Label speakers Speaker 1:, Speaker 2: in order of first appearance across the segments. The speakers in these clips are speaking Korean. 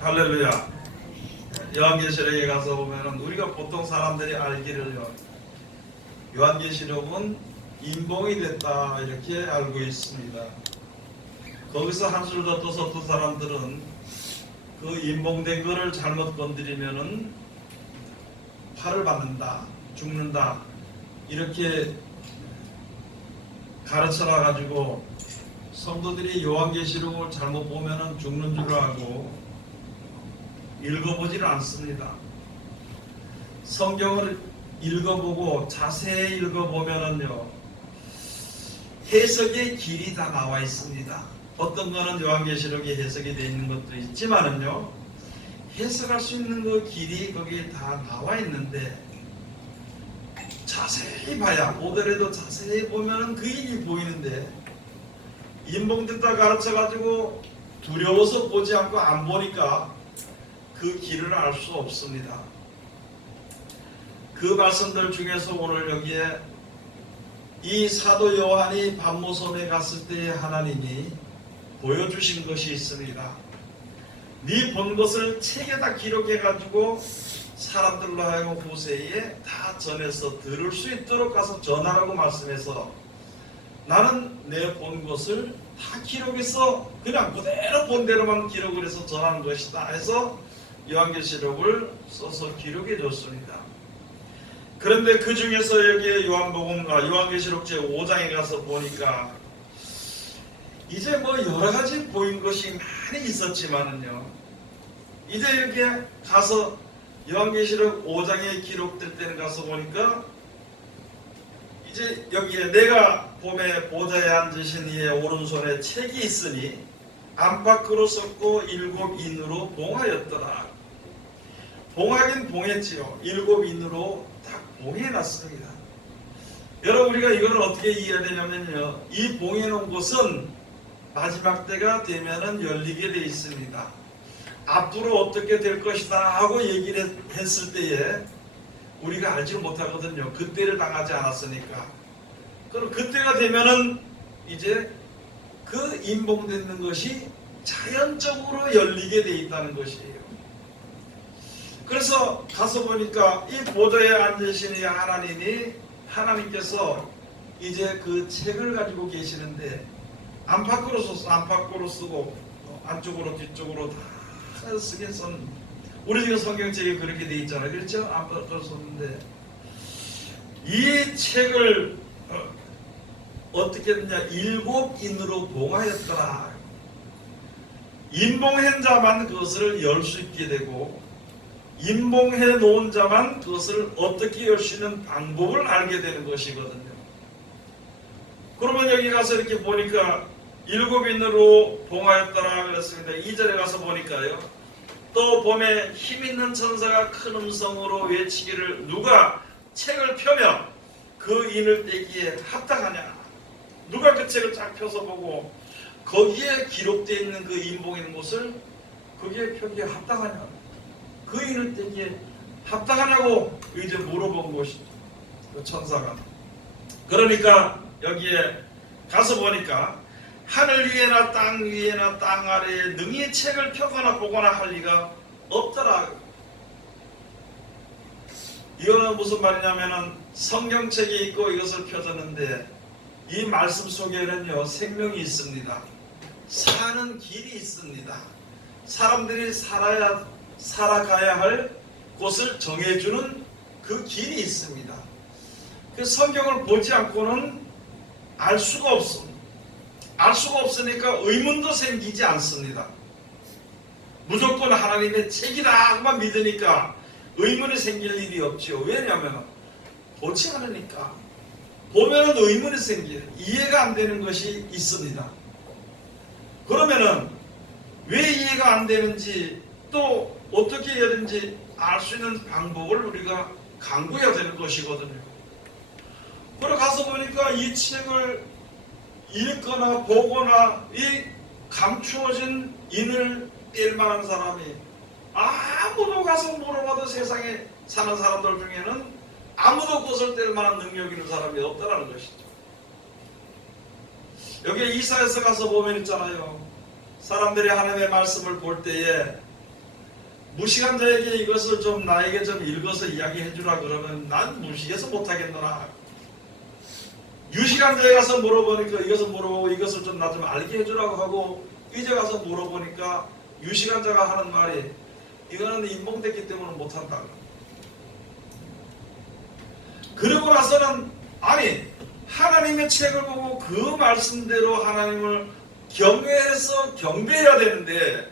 Speaker 1: 할렐루야. 요한계시록에 가서 보면은 우리가 보통 사람들이 알기를요. 요한계시록은 인봉이 됐다 이렇게 알고 있습니다. 거기서 한술 더 떠서 어떤 사람들은 그 인봉된 거를 잘못 건드리면은 팔을 받는다, 죽는다 이렇게 가르쳐라 가지고 성도들이 요한계시록을 잘못 보면은 죽는 줄 알고 읽어보지를 않습니다. 성경을 읽어보고 자세히 읽어보면은요 해석의 길이 다 나와 있습니다. 어떤 거는 요한계시록에 해석이 되어 있는 것도 있지만은요 해석할 수 있는 그 길이 거기에 다 나와 있는데 자세히 봐야 보더라도 자세히 보면은 그 일이 보이는데 인봉됐다 가르쳐 가지고 두려워서 보지 않고 안 보니까 그 길을 알 수 없습니다. 그 말씀들 중에서 오늘 여기에 이 사도 요한이 반모섬에 갔을 때 하나님이 보여주신 것이 있습니다. 네 본 것을 책에다 기록해 가지고 사람들로 하여금 후세에 다 전해서 들을 수 있도록 가서 전하라고 말씀해서 나는 내 본 것을 다 기록해서 그냥 그대로 본 대로만 기록을 해서 전하는 것이다 해서 요한계시록을 써서 기록해 줬습니다. 그런데 그 중에서 여기에 요한복음, 아, 요한계시록 제 5장에 가서 보니까 이제 뭐 여러 가지 보인 것이 많이 있었지만은요. 이제 여기에 가서 요한계시록 5장에 기록될 때는 가서 보니까 이제 여기에 내가 봄에 보좌에 앉으신 이의 오른손에 책이 있으니 안팎으로 썼고 일곱 인으로 봉하였더라. 봉하긴 봉했지요. 일곱 인으로 딱 봉해놨습니다. 여러분 우리가 이걸 어떻게 이해해야 되냐면요. 이 봉해놓은 곳은 마지막 때가 되면은 열리게 돼 있습니다. 앞으로 어떻게 될 것이다 하고 얘기를 했- 했을 때에 우리가 알지 못하거든요. 그때를 당하지 않았으니까. 그럼 그때가 되면은 이제 그 인봉되는 것이 자연적으로 열리게 돼 있다는 것이에요. 그래서 가서 보니까 이 보좌에 앉으신 이 하나님이 하나님께서 이제 그 책을 가지고 계시는데 안팎으로 써서 안팎으로 쓰고 어, 안쪽으로 뒤쪽으로 다 쓰긴 썼 우리 지금 성경책에 그렇게 돼 있잖아요. 그렇죠? 안팎으로 썼는데 이 책을 어, 떻게 했느냐 일곱 인으로 봉하였더라. 인봉한 자만 그것을 열 수 있게 되고 인봉해 놓은 자만 그것을 어떻게 열 수 있는 방법을 알게 되는 것이거든요. 그러면 여기 가서 이렇게 보니까 일곱 인으로 봉하였더라 그랬습니다. 2절에 가서 보니까요. 또 봄에 힘 있는 천사가 큰 음성으로 외치기를 누가 책을 펴면 그 인을 떼기에 합당하냐. 누가 그 책을 쫙 펴서 보고 거기에 기록되어 있는 그 인봉인 곳을 거기에 펴기에 합당하냐. 그 인을 떼기에 합당하냐고 이제 물어본 것이 그 천사가. 그러니까 여기에 가서 보니까 하늘 위에나 땅 위에나 땅 아래에 능히 책을 펴거나 보거나 할 리가 없더라. 이거는 무슨 말이냐면은 성경책이 있고 이것을 펴졌는데 이 말씀 속에는요 생명이 있습니다. 사는 길이 있습니다. 사람들이 살아야 살아가야 할 곳을 정해주는 그 길이 있습니다. 그 성경을 보지 않고는 알 수가 없습니다. 알 수가 없으니까 의문도 생기지 않습니다. 무조건 하나님의 책이라고만 믿으니까 의문이 생길 일이 없죠. 왜냐하면 보지 않으니까 보면은 의문이 생겨요. 이해가 안 되는 것이 있습니다. 그러면은 왜 이해가 안 되는지 또 어떻게 해야 되는지 알 수 있는 방법을 우리가 강구해야 되는 것이거든요. 그래 가서 보니까 이 책을 읽거나 보거나 이 감추어진 인을 뗄 만한 사람이 아무도 가서 물어봐도 세상에 사는 사람들 중에는 아무도 그것을 뗄 만한 능력 있는 사람이 없다라는 것이죠. 여기 이사에서 가서 보면 있잖아요. 사람들이 하나님의 말씀을 볼 때에 무식한 자에게 이것을 좀 나에게 좀 읽어서 이야기해 주라 그러면 난 무식해서 못하겠노라. 유식한 자에 가서 물어보니까 이것을 물어보고 이것을 좀 나 좀 알게 해주라고 하고 이제 가서 물어보니까 유식한 자가 하는 말이 이거는 인봉됐기 때문에 못한다. 그러고 나서는 아니 하나님의 책을 보고 그 말씀대로 하나님을 경외해서 경배해야 되는데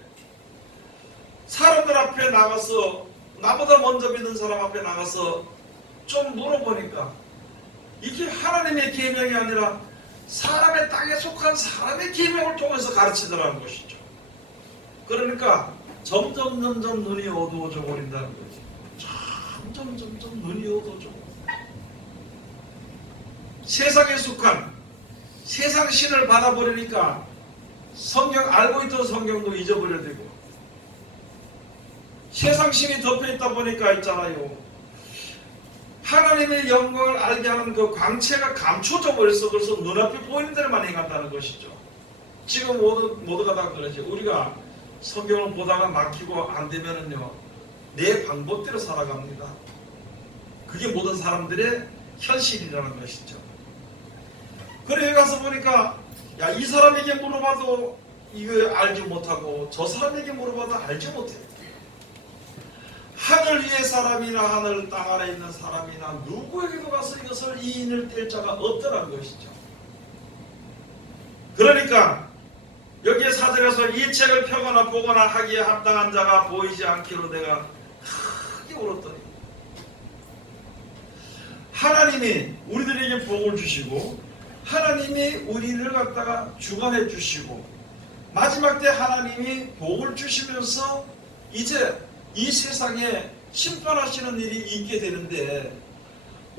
Speaker 1: 사람들 앞에 나가서 나보다 먼저 믿는 사람 앞에 나가서 좀 물어보니까 이게 하나님의 계명이 아니라 사람의 땅에 속한 사람의 계명을 통해서 가르치더라는 것이죠. 그러니까 점점 점점 눈이 어두워져 버린다는 거지. 점점 점점 눈이 어두워져. 세상에 속한 세상 신을 받아버리니까 성경 알고 있던 성경도 잊어버려 되고 세상 신이 덮여 있다 보니까 있잖아요. 하나님의 영광을 알게 하는 그 광채가 감춰져 버렸어. 그래서 눈앞에 보이는 대로만 행한다는 것이죠. 지금 모두, 모두가 다 그러지. 우리가 성경을 보다가 막히고 안 되면은요, 내 방법대로 살아갑니다. 그게 모든 사람들의 현실이라는 것이죠. 그래, 가서 보니까, 야, 이 사람에게 물어봐도 이거 알지 못하고, 저 사람에게 물어봐도 알지 못해. 하늘 위의 사람이나 하늘 땅 아래 있는 사람이나 누구에게도 가서 이것을 이인을 뗄 자가 없더라는 것이죠. 그러니까 여기에 사절에서 이 책을 펴거나 보거나 하기에 합당한 자가 보이지 않기로 내가 크게 울었더니 하나님이 우리들에게 복을 주시고 하나님이 우리를 갖다가 주관해 주시고 마지막 때 하나님이 복을 주시면서 이제 이 세상에 심판하시는 일이 있게 되는데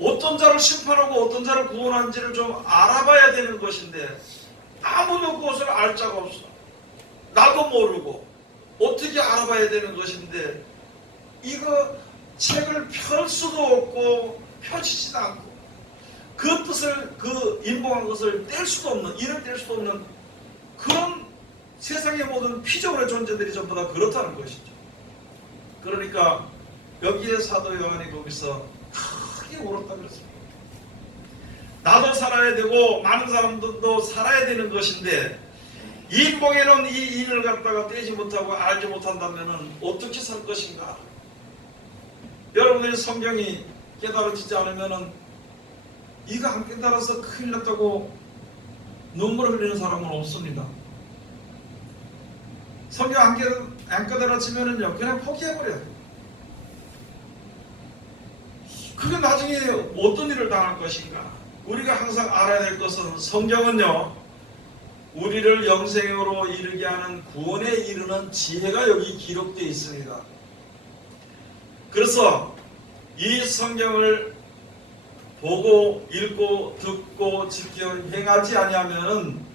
Speaker 1: 어떤 자를 심판하고 어떤 자를 구원하는지를 좀 알아봐야 되는 것인데 아무도 그것을 알 자가 없어. 나도 모르고 어떻게 알아봐야 되는 것인데 이거 책을 펼 수도 없고 펴지지도 않고 그 뜻을 그 인봉한 것을 뗄 수도 없는 이를 뗄 수도 없는 그런 세상의 모든 피조물의 존재들이 전부 다 그렇다는 것이죠. 그러니까 여기에 사도 요한이 거기서 크게 울었다 그랬습니다. 나도 살아야 되고 많은 사람들도 살아야 되는 것인데 인봉에는 이 인을 갖다가 떼지 못하고 알지 못한다면 어떻게 살 것인가? 여러분들이 성경이 깨달아지지 않으면 이거 안 깨달아서 큰일 났다고 눈물을 흘리는 사람은 없습니다. 성경 안, 깨, 안 깨달아지면은요 그냥 포기해버려요. 그게 나중에 어떤 일을 당할 것인가? 우리가 항상 알아야 될 것은 성경은요 우리를 영생으로 이르게 하는 구원에 이르는 지혜가 여기 기록되어 있습니다. 그래서 이 성경을 보고 읽고 듣고 지켜 행하지 아니하면은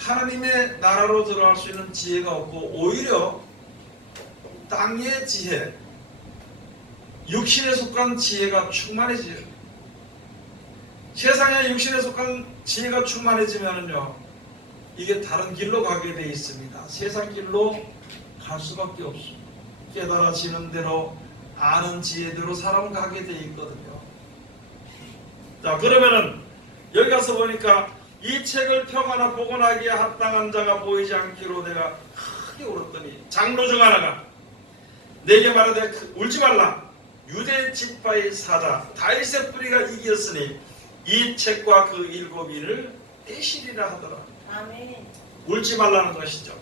Speaker 1: 하나님의 나라로 들어갈 수 있는 지혜가 없고 오히려 땅의 지혜, 육신에 속한 지혜가 충만해지요. 세상에 육신에 속한 지혜가 충만해지면은요, 이게 다른 길로 가게 돼 있습니다. 세상 길로 갈 수밖에 없습니다. 깨달아지는 대로 아는 지혜대로 사람은 가게 돼 있거든요. 자, 그러면은 여기 가서 보니까 이 책을 평하나 복원하기에 합당한 자가 보이지 않기로 내가 크게 울었더니 장로 중 하나가 내게 말하되 울지 말라. 유대 지파의 사자 다윗의 뿌리가 이겼으니 이 책과 그 일곱 일을 떼시리라 하더라.
Speaker 2: 아멘.
Speaker 1: 울지 말라는 것이죠.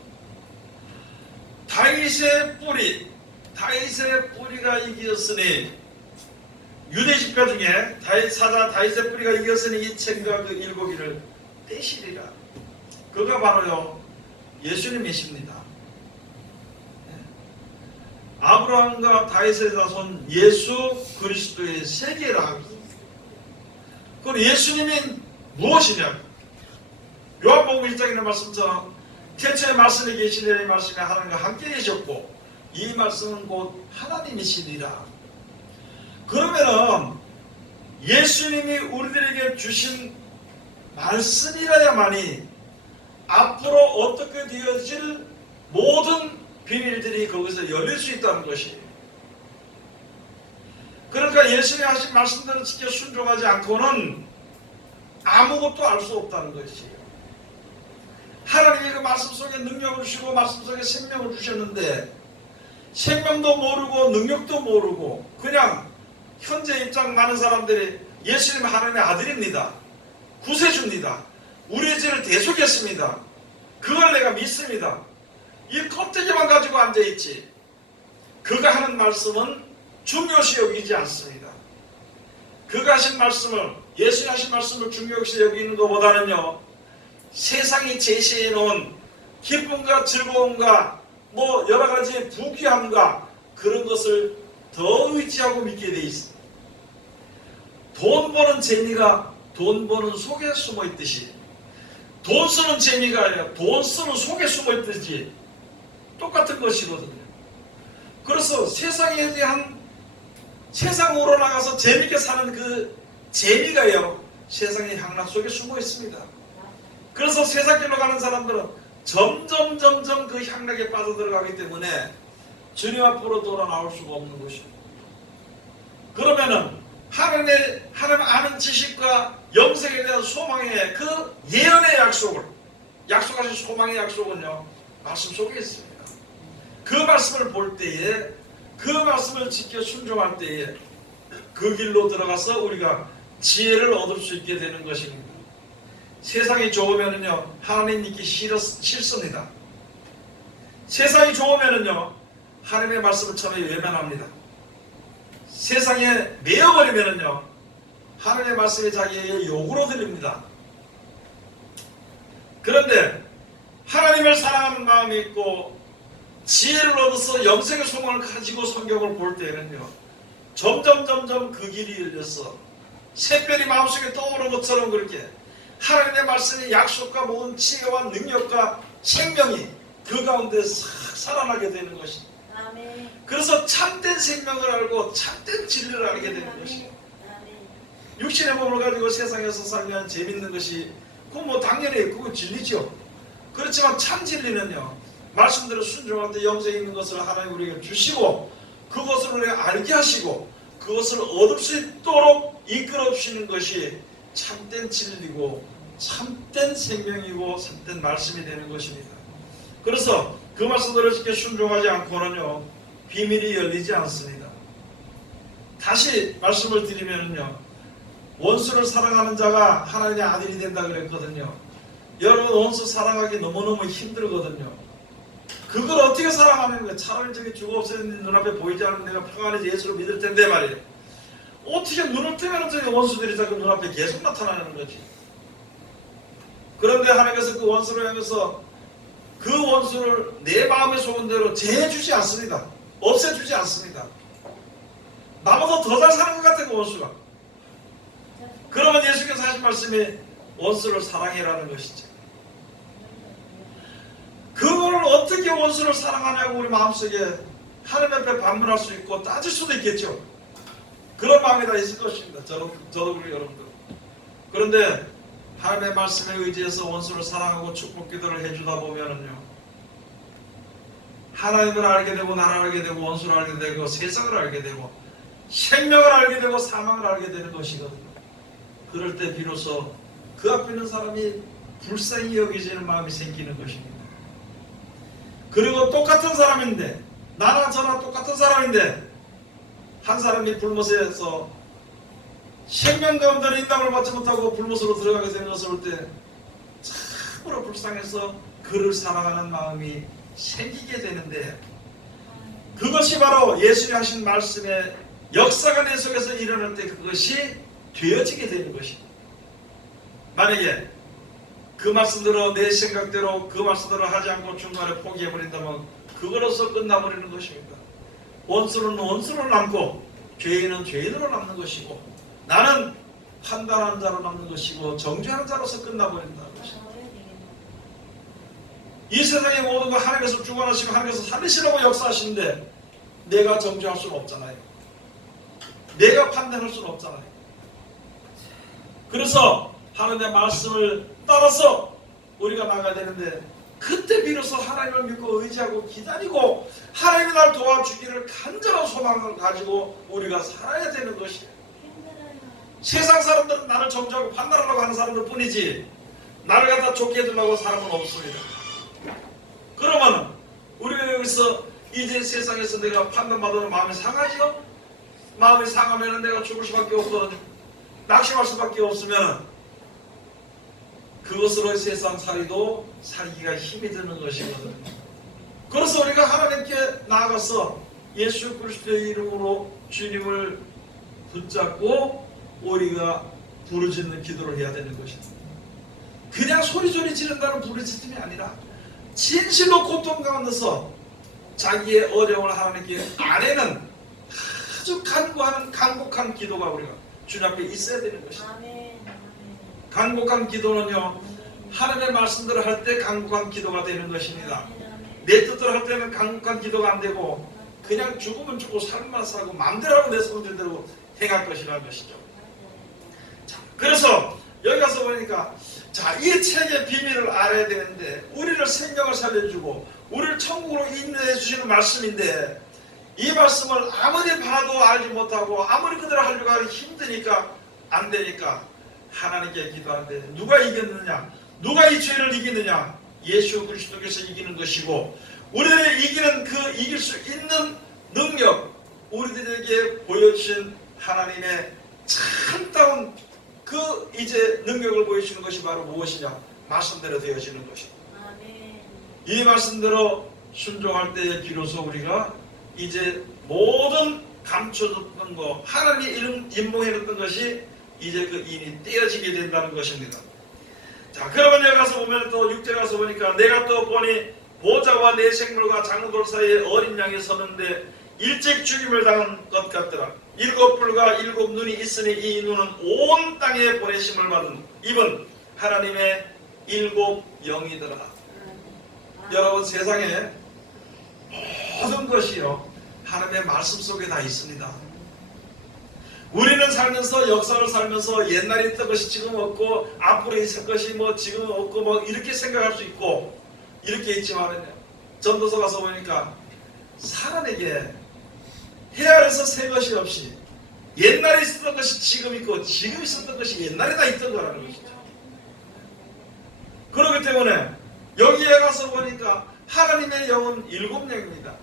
Speaker 1: 다윗의 뿌리 다윗의 뿌리가 이겼으니 유대 지파 중에 다윗 사자 다윗의 뿌리가 이겼으니 이 책과 그 일곱 일을 떼시리라. 그가 바로요 예수님이십니다. 네. 아브라함과 다윗의 자손 예수 그리스도의 세계라. 그럼 예수님이 무엇이냐? 요한복음 1장에 말씀처럼 태초에 말씀이 계시되 이 말씀이 하나님과 함께 계셨고 이 말씀은 곧 하나님이시니라. 그러면은 예수님이 우리들에게 주신 말씀이라야만이 앞으로 어떻게 되어질 모든 비밀들이 거기서 열릴 수 있다는 것이에요. 그러니까 예수님이 하신 말씀대로 지켜 순종하지 않고는 아무것도 알 수 없다는 것이에요. 하나님이 그 말씀 속에 능력을 주시고 말씀 속에 생명을 주셨는데 생명도 모르고 능력도 모르고 그냥 현재 입장 많은 사람들이 예수님 하나님의 아들입니다. 구세주입니다. 우리의 죄를 대속했습니다. 그걸 내가 믿습니다. 이 껍데기만 가지고 앉아있지. 그가 하는 말씀은 중요시 여기지 않습니다. 그가 하신 말씀을, 예수 하신 말씀을 중요시 여기는 것보다는요, 세상이 제시해 놓은 기쁨과 즐거움과 뭐 여러 가지 부귀함과 그런 것을 더 의지하고 믿게 돼 있습니다. 돈 버는 재미가 돈 버는 속에 숨어 있듯이 돈 쓰는 재미가 아니라 돈 쓰는 속에 숨어 있듯이 똑같은 것이거든요. 그래서 세상에 대한 세상으로 나가서 재밌게 사는 그 재미가요 세상의 향락 속에 숨어 있습니다. 그래서 세상길로 가는 사람들은 점점 점점 그 향락에 빠져들어가기 때문에 주님 앞으로 돌아 나올 수가 없는 것입니다. 그러면은 하나님의 하나님 아는 지식과 영생에 대한 소망의 그 예언의 약속을 약속하신 소망의 약속은요 말씀 속에 있습니다. 그 말씀을 볼 때에 그 말씀을 지켜 순종할 때에 그 길로 들어가서 우리가 지혜를 얻을 수 있게 되는 것입니다. 세상이 좋으면은요 하나님 믿기 싫, 싫습니다. 세상이 좋으면은요 하나님의 말씀을 처음에 외면합니다. 세상에 매여버리면은요 하나님의 말씀이 자기에게 욕으로 들립니다. 그런데 하나님을 사랑하는 마음이 있고 지혜를 얻어서 영생의 소망을 가지고 성경을 볼 때는요 점점 점점 그 길이 열려서 새별이 마음속에 떠오르는 것처럼 그렇게 하나님의 말씀이 약속과 모든 지혜와 능력과 생명이 그 가운데 싹 살아나게 되는 것입니다.
Speaker 2: 아멘.
Speaker 1: 그래서 참된 생명을 알고 참된 진리를 알게 되는.
Speaker 2: 아멘.
Speaker 1: 육신의 몸을 가지고 세상에서 살면 재밌는 것이 그건 뭐 당연히 그건 진리죠. 그렇지만 참 진리는요. 말씀대로 순종할 때 영생에 있는 것을 하나님 우리에게 주시고 그것을 우리가 알게 하시고 그것을 얻을 수 있도록 이끌어 주시는 것이 참된 진리고 참된 생명이고 참된 말씀이 되는 것입니다. 그래서 그 말씀대로 지켜 순종하지 않고는요 비밀이 열리지 않습니다. 다시 말씀을 드리면요 원수를 사랑하는 자가 하나님의 아들이 된다 그랬거든요. 여러분 원수 사랑하기 너무너무 힘들거든요. 그걸 어떻게 사랑하는 거예요? 차라리 저기 죽어 없어진 눈앞에 보이지 않는 내가 평안히 예수를 믿을 텐데 말이에요. 어떻게 눈을 뜨면 저기 원수들이 자꾸 눈앞에 계속 나타나는 거지. 그런데 하나님께서 그 원수를 향해서 그 원수를 내 마음에 속은 대로 제해 주지 않습니다. 없애주지 않습니다. 나보다 더 잘 사는 것그 원수가. 그러면 예수께서 하신 말씀이 원수를 사랑해라는 것이죠. 그거를 어떻게 원수를 사랑하냐고 우리 마음속에 하나님 앞에 반문할 수 있고 따질 수도 있겠죠. 그런 마음이 다 있을 것입니다. 저도, 저도 그리고 여러분들. 그런데 하나님의 말씀에 의지해서 원수를 사랑하고 축복 기도를 해주다 보면은요. 하나님을 알게 되고 나를 알게 되고 원수를 알게 되고 세상을 알게 되고 생명을 알게 되고 사망을 알게 되는 것이거든요. 그럴 때 비로소 그 앞에 있는 사람이 불쌍히 여기지는 마음이 생기는 것입니다. 그리고 똑같은 사람인데 나나 저나 똑같은 사람인데 한 사람이 불못에서 생명 가운데 인당을 받지 못하고 불못으로 들어가게 되는 것을 볼 때 참으로 불쌍해서 그를 사랑하는 마음이 생기게 되는데 그것이 바로 예수님 하신 말씀의 역사가 내 속에서 일어날 때 그것이 되어지게 되는 것입니다. 만약에 그 말씀대로 내 생각대로 그 말씀대로 하지 않고 중간에 포기해버린다면 그거로서 끝나버리는 것입니다. 원수는 원수로 남고 죄인은 죄인으로 남는 것이고 나는 판단한 자로 남는 것이고 정죄하는 자로서 끝나버린다는 것입니다. 이 세상의 모든 거 하나님께서 주관하시고 하나님께서 살리시라고 역사하시는데 내가 정죄할 수는 없잖아요. 내가 판단할 수는 없잖아요. 그래서 하나님의 말씀을 따라서 우리가 나가야 되는데 그때 비로소 하나님을 믿고 의지하고 기다리고 하나님이 날 도와주기를 간절한 소망을 가지고 우리가 살아야 되는 것이에요. 세상 사람들은 나를 정죄하고 판단하려고 하는 사람들 뿐이지 나를 갖다 좋게 해주려고 사람은 없습니다. 그러면 우리가 여기서 이제 세상에서 내가 판단받으면 마음이 상하죠? 마음이 상하면 내가 죽을 수밖에 없거든요. 낙심할 수밖에 없으면 그것으로 세상 살이도 살기가 힘이 드는 것이거든요. 그래서 우리가 하나님께 나아가서 예수 그리스도의 이름으로 주님을 붙잡고 우리가 부르짖는 기도를 해야 되는 것입니다. 그냥 소리소리 지른다는 부르짖음이 아니라 진실로 고통 가운데서 자기의 어려움을 하나님께 아내는 아주 간구하는 간곡한 기도가 우리가 주님 앞에 있어야 되는.
Speaker 2: 아멘.
Speaker 1: 간곡한 기도는요. 하나님의 말씀들을 할때 간곡한 기도가 되는 것입니다. 내 뜻대로 할 때는 간곡한 기도가 안 되고 그냥 죽으면 죽고 살면 살고 마음대로 하고 내 성질대로 행할 것이라는 것이죠. 자, 그래서 여기 가서 보니까 자, 이 책의 비밀을 알아야 되는데 우리를 생명을 살려주고 우리를 천국으로 인도해 주시는 말씀인데 이 말씀을 아무리 봐도 알지 못하고 아무리 그대로 하려고 하기 힘드니까 안 되니까 하나님께 기도하는데 누가 이겼느냐? 누가 이 죄를 이기느냐? 예수 그리스도께서 이기는 것이고 우리를 이기는 그 이길 수 있는 능력 우리들에게 보여주신 하나님의 참다운 그 이제 능력을 보여주는 것이 바로 무엇이냐? 말씀대로 되어지는 것입니다. 이 말씀대로 순종할 때에 비로소 우리가 이제 모든 감춰졌던 거 하나님이 이름 인봉해놨던 것이 이제 그 인이 떼어지게 된다는 것입니다. 자 그러면 여기 가서 보면 또 6절 가서 보니까 내가 또 보니 보좌와 내 생물과 장돌 사이에 어린 양이 섰는데 일찍 죽임을 당한 것 같더라. 일곱 불과 일곱 눈이 있으니 이 눈은 온 땅에 보내심을 받은 입은 하나님의 일곱 영이더라. 여러분 세상에 모든 것이요 하나님의 말씀 속에 다 있습니다. 우리는 살면서 역사를 살면서 옛날에 있던 것이 지금 없고 앞으로 있을 것이 뭐 지금 없고 뭐 이렇게 생각할 수 있고 이렇게 있지만은요 전도서 가서 보니까 사람에게 헤아려서 새 것이 없이 옛날에 있었던 것이 지금 있고 지금 있었던 것이 옛날에 다 있던 거라는 것이죠. 그렇기 때문에 여기에 가서 보니까 하나님의 영은 일곱 명입니다.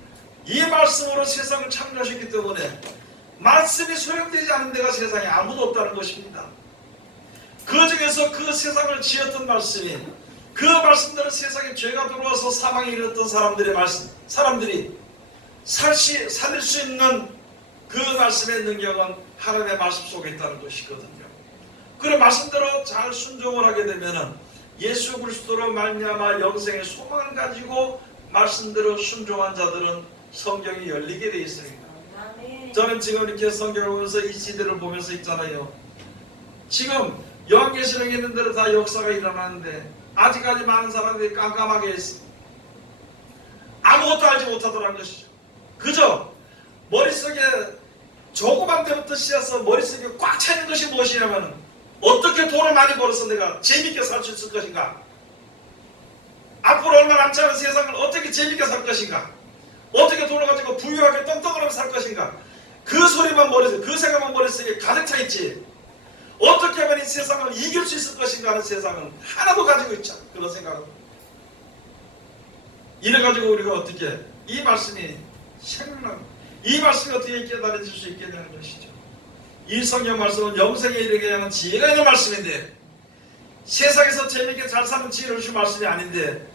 Speaker 1: 이 말씀으로 세상을 창조하셨기 때문에 말씀이 소용되지 않은 데가 세상에 아무도 없다는 것입니다. 그 중에서 그 세상을 지었던 말씀이 그 말씀대로 세상에 죄가 들어와서 사망에 이르렀던 사람들의 말씀, 사람들이 살시, 살릴 수 있는 그 말씀의 능력은 하나님의 말씀 속에 있다는 것이거든요. 그 말씀대로 잘 순종을 하게 되면은 예수 그리스도로 말미암아 영생의 소망을 가지고 말씀대로 순종한 자들은 성경이 열리게 돼 있습니다. 저는 지금 이렇게 성경을 보면서 이 시대를 보면서 있잖아요. 지금 요한계시록 있는 대로 다 역사가 일어나는데 아직까지 많은 사람들이 깜깜하게 있어. 아무것도 알지 못하더라는 것이죠. 그저 머릿속에 조그만 때부터 시작해서 머릿속에 꽉차 있는 것이 무엇이냐면 어떻게 돈을 많이 벌어서 내가 재밌게 살 수 있을 것인가? 앞으로 얼마 남지 않은 세상을 어떻게 재밌게 살 것인가? 어떻게 돈을 가지고 부유하게 떵떵하게 살 것인가? 그 소리만 머릿속에, 그 생각만 머릿속에 가득 차 있지. 어떻게 하면 이 세상을 이길 수 있을 것인가 하는 세상은 하나도 가지고 있지 않아. 그런 생각은. 이래 가지고 우리가 어떻게, 이 말씀이 생각나고, 이 말씀이 어떻게 깨달아질 수 있게 되는 것이죠. 이 성경 말씀은 영생에 이르게 하는 지혜가 있는 말씀인데, 세상에서 재밌게 잘 사는 지혜를 주신 말씀이 아닌데,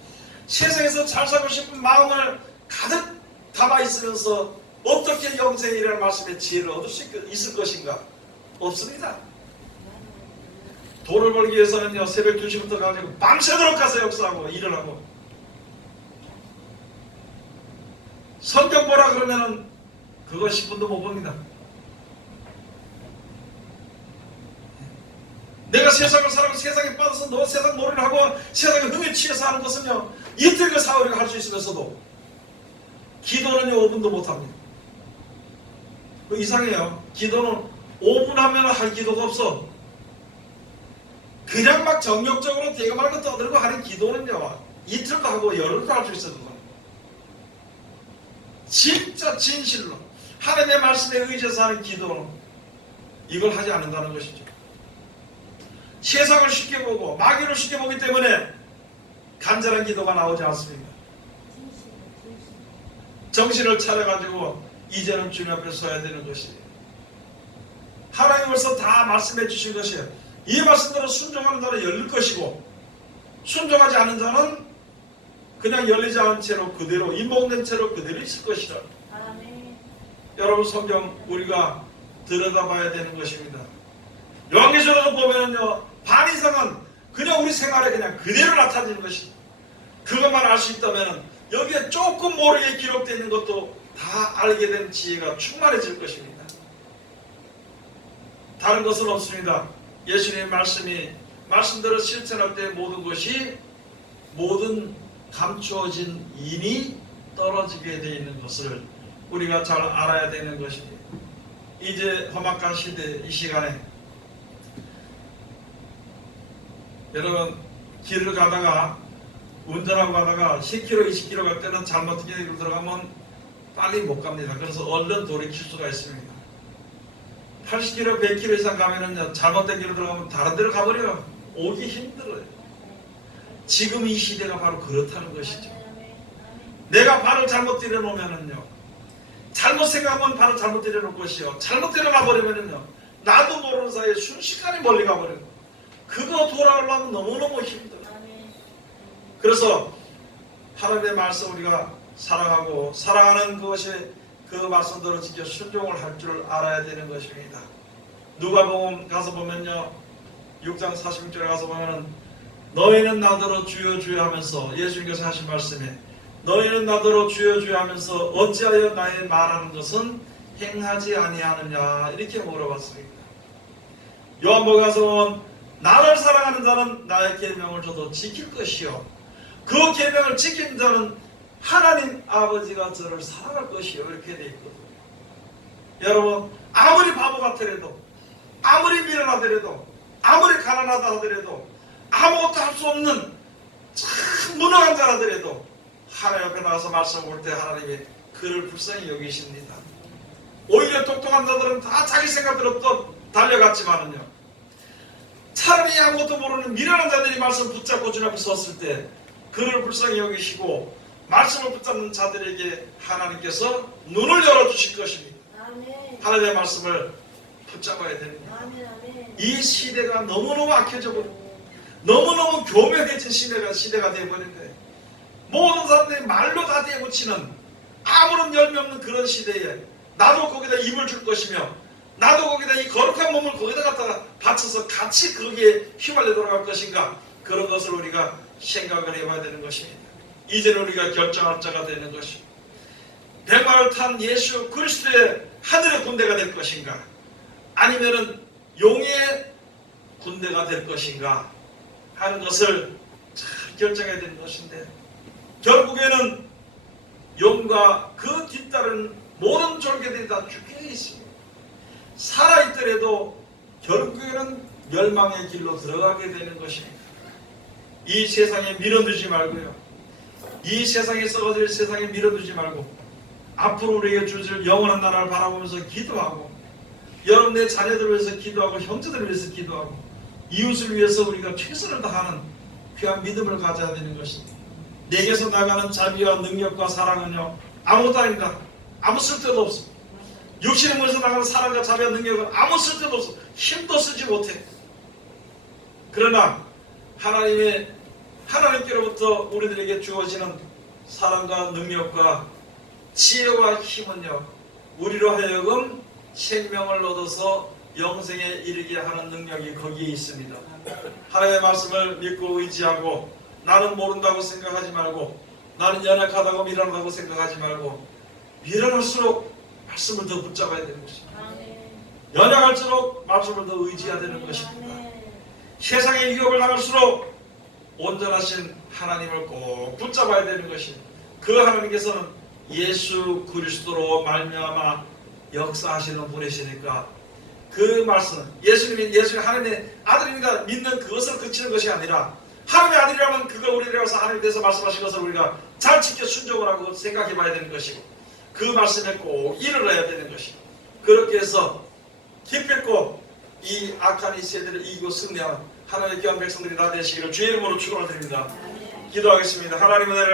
Speaker 1: 세상에서 잘 살고 싶은 마음을 가득 담아 있으면서 어떻게 영생이라는 말씀의 지혜를 얻을 수 있- 있을 것인가? 없습니다. 돈을 벌기 위해서는요 새벽 2시부터 가지고 밤새도록 가서 역사하고 일을 하고 성경 보라 그러면은 그거 10분도 못 봅니다. 내가 세상을 살아고 세상에 빠져서 너 세상 놀이를 하고 세상에 흥에 취해서 하는 것은요 이틀 그 사흘을 할 수 있으면서도 기도는요 5분도 못 합니다. 그 이상해요. 기도는 5분 하면 할 기도가 없어. 그냥 막 정욕적으로 대가 말고 떠들고 하는 기도는요 이틀도 하고 열흘도 할 수 있어요. 진짜 진실로 하나님의 말씀에 의지해서 하는 기도는 이걸 하지 않는다는 것이죠. 세상을 쉽게 보고 마귀를 쉽게 보기 때문에 간절한 기도가 나오지 않습니다. 정신을 차려가지고 이제는 주님 앞에 서야 되는 것이에요. 하나님으로서 다 말씀해 주신 것이에요. 이 말씀대로 순종하는 자는 열릴 것이고 순종하지 않는 자는 그냥 열리지 않은 채로 그대로 임목된 채로 그대로 있을 것이다.
Speaker 2: 아멘.
Speaker 1: 여러분 성경 우리가 들여다봐야 되는 것입니다. 요한계시록을 보면은요 반 이상은 그냥 우리 생활에 그냥 그대로 나타지는 것이 그것만 알 수 있다면은 여기에 조금 모르게 기록되어 있는 것도 다 알게 된 지혜가 충만해질 것입니다. 다른 것은 없습니다. 예수님의 말씀이 말씀대로 실천할 때 모든 것이 모든 감추어진 인이 떨어지게 되어 있는 것을 우리가 잘 알아야 되는 것입니다. 이제 험악한 시대 이 시간에 여러분 길을 가다가 운전하고 가다가 10km, 20km 갈 때는 잘못된 길로 들어가면 빨리 못 갑니다. 그래서 얼른 돌이킬 수가 있습니다. 80km, 100km 이상 가면은 잘못된 길로 들어가면 다른 데로 가버려요. 오기 힘들어요. 지금 이 시대가 바로 그렇다는 것이죠. 내가 발을 잘못 들여놓으면은요. 잘못 생각하면 발을 잘못 들여놓을 것이요. 잘못 들여놔 버리면은요. 나도 모르는 사이에 순식간에 멀리 가버려요. 그거 돌아오려면 너무너무 힘들어요.
Speaker 2: 아멘.
Speaker 1: 그래서 하나님의 말씀 우리가 사랑하고 사랑하는 그것이 그 말씀대로 지켜 순종을 할 줄 알아야 되는 것입니다. 누가복음 가서 보면요. 6장 46절에 가서 보면은 너희는 나더러 주여 주여 하면서 예수님께서 하신 말씀에 너희는 나더러 주여 주여 하면서 어찌하여 나의 말하는 것은 행하지 아니하느냐 이렇게 물어봤습니다. 요한복음 가서 보면 나를 사랑하는 자는 나의 계명을 저도 지킬 것이요 그 계명을 지키는 자는 하나님 아버지가 저를 사랑할 것이요 이렇게 돼 있거든요. 여러분 아무리 바보 같더라도 아무리 미련하더라도 아무리 가난하다 하더라도 아무것도 할 수 없는 참 무능한 자라더라도 하나님 앞에 나가서 말씀 볼 때 하나님이 그를 불쌍히 여기십니다. 오히려 똑똑한 자들은 다 자기 생각대로 또 달려갔지만은요. 차라리 아무것도 모르는 미련한 자들이 말씀 붙잡고 주님 앞에 섰을 때 그를 불쌍히 여기시고 말씀을 붙잡는 자들에게 하나님께서 눈을 열어주실 것입니다.
Speaker 2: 아멘.
Speaker 1: 하나님의 말씀을 붙잡아야 됩니다.
Speaker 2: 아멘, 아멘.
Speaker 1: 이 시대가 너무너무 악해져 버리고 너무너무 교묘 해진 시대가 시대가 되어버린 거예요. 모든 사람들이 말로 다 대붙이는 아무런 열매 없는 그런 시대에 나도 거기다 입을 줄 것이며 나도 거기다 이 거룩한 몸을 거기다 갖다가 바쳐서 같이 거기에 휘말려 돌아갈 것인가 그런 것을 우리가 생각을 해봐야 되는 것입니다. 이제는 우리가 결정할 자가 되는 것입니다. 백마를 탄 예수 그리스도의 하늘의 군대가 될 것인가 아니면은 용의 군대가 될 것인가 하는 것을 잘 결정해야 되는 것인데 결국에는 용과 그 뒤따른 모든 졸개들이 다 죽게 되어 있습니다. 살아있더라도 결국에는 멸망의 길로 들어가게 되는 것입니다. 이 세상에 밀어두지 말고요. 이 세상에 썩어질 세상에 밀어두지 말고 앞으로 우리에게 주실 영원한 나라를 바라보면서 기도하고 여러분 내 자녀들을 위해서 기도하고 형제들을 위해서 기도하고 이웃을 위해서 우리가 최선을 다하는 귀한 믿음을 가져야 되는 것입니다. 내게서 나가는 자비와 능력과 사랑은요 아무것도 아닙니다. 아무 쓸데도 없어. 육신의 몸에서 나가는 사랑과 자비와 능력은 아무 쓸데도 없어. 힘도 쓰지 못해. 그러나 하나님의 하나님께로부터 우리들에게 주어지는 사랑과 능력과 지혜와 힘은요 우리로 하여금 생명을 얻어서 영생에 이르게 하는 능력이 거기에 있습니다. 하나님의 말씀을 믿고 의지하고 나는 모른다고 생각하지 말고 나는 연약하다고 미련하다고 생각하지 말고 미련할수록 말씀을 더 붙잡아야 되는 것입니다. 연약할수록 말씀을 더 의지해야 되는 것입니다. 세상의 위협을 당할수록 온전하신 하나님을 꼭 붙잡아야 되는 것입니다. 그 하나님께서는 예수 그리스도로 말미암아 역사하시는 분이시니까 그 말씀 예수님이 예수님 하나님의 아들입니다 믿는 그것을 그치는 것이 아니라 하나님의 아들이라면 그걸 우리에게서 하나님께서 말씀하신 것을 우리가 잘 지켜 순종을 하고 생각해 봐야 되는 것이고 그 말씀에 꼭 일어나야 되는 것이고 그렇게 해서 기필코 이 악한 이 세대를 이기고 승리한 하나님의 귀한 백성들이 다 되시기를 주의 이름으로 축원을 드립니다. 기도하겠습니다. 하나님의 은혜를